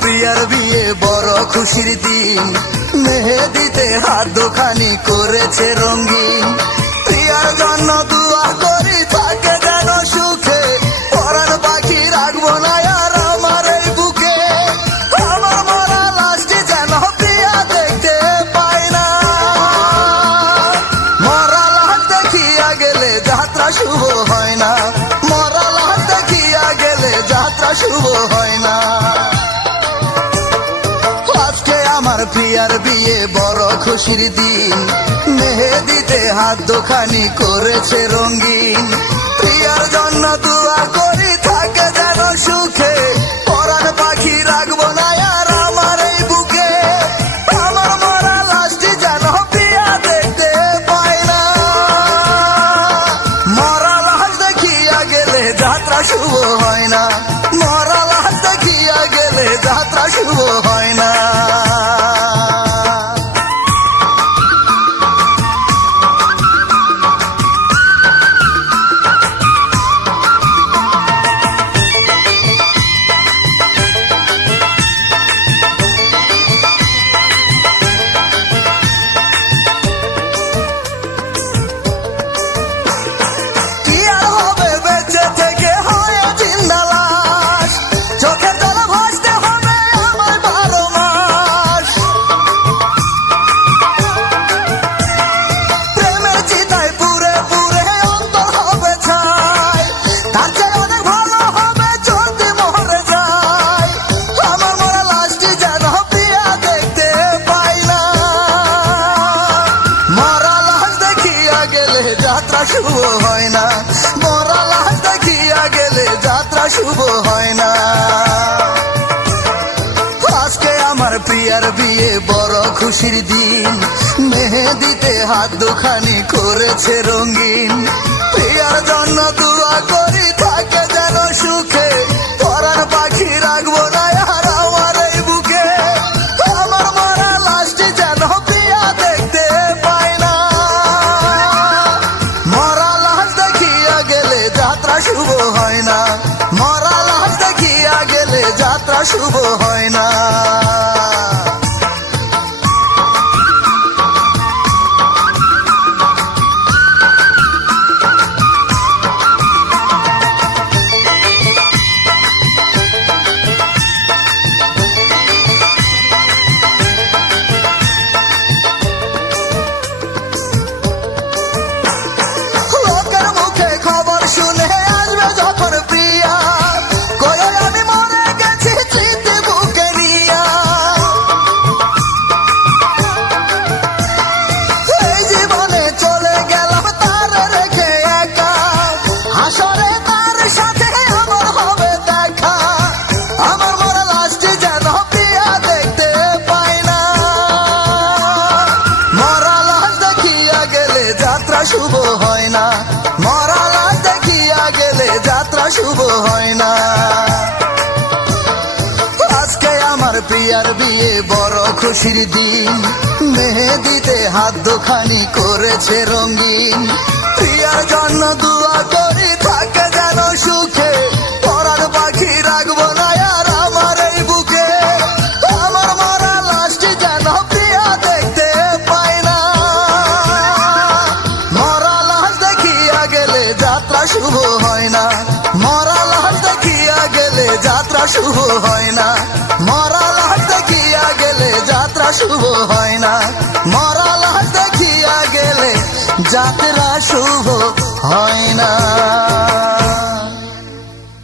প্রিয়ার বিয়ে বড় খুশির দিন, মেহেদিতে হাত দুখানি করেছে রঙিন। প্রিয়ার জন্য দুয়া করি থাকে যেন সুখে, পরাণ পাখি রাখবো না আর আমার এই বুকে। আমার মরা লাশটি যেন প্রিয়া দেখতে পায় না, মরা লাশ দেখিয়া গেলে যাত্রা শুভ হয় না, মরা লাশ দেখিয়া গেলে যাত্রা শুভ হয় না। আজকে আমার প্রিয়ার বিয়ে বড় খুশির দিন, মেহেদিতে হাত দুখানি করেছে রঙিন। প্রিয়ার জন্য দোয়া করি থাকে যেন সুখে, পরাণ পাখি রাখবো না আর আমার এই বুকে। আমার মরা লাশটি যেন প্রিয়া দেখতে পায় না, মরা লাশ দেখিয়া গেলে যাত্রা শুভ হয় না, মরা লাশ দেখিয়া গেলে যাত্রা শুভ হয় না। যাত্রা শুভ হয় না, মরা লাশ দেখিয়া গেলে যাত্রা শুভ হয় না। আজকে আমার প্রিয়ার বিয়ে বড় খুশির দিন, মেহেদিতে হাত দুখানি করেছে রঙিন। প্রিয়ার জন্য দোয়া করি থাকে যেন সুখে, পরাণ পাখি রাখবো না আর আমার এই বুকে। আমার মরা লাশটি যেন প্রিয়া দেখতে পায় না, মরা লাশ দেখিয়া গেলে যাত্রা শুভ হয় না, মরা লাশ দেখিয়া গেলে যাত্রা শুভ হয় না। শুভ হয় না, মরা লাশ দেখিয়া গেলে যাত্রা শুভ হয় না। আজকে আমার প্রিয়ার বিয়ে বড় খুশির দিন, মেহেদিতে হাত দুখানি করেছে রঙিন। প্রিয়ার জন্য দোয়া করি থাকে যেন সুখে, পরাণ পাখি রাখবো না আর আমার এই বুকে। আমার মরা লাশটি যেন প্রিয়া দেখতে পায় না, মরা লাশ দেখিয়া গেলে যাত্রা শুভ হয় না, মরা লাশ দেখিয়া গেলে যাত্রা শুভ হয় না, মরা লাশ দেখিয়া গেলে যাত্রা শুভ হয় না, মরা লাশ দেখিয়া গেলে যাত্রা শুভ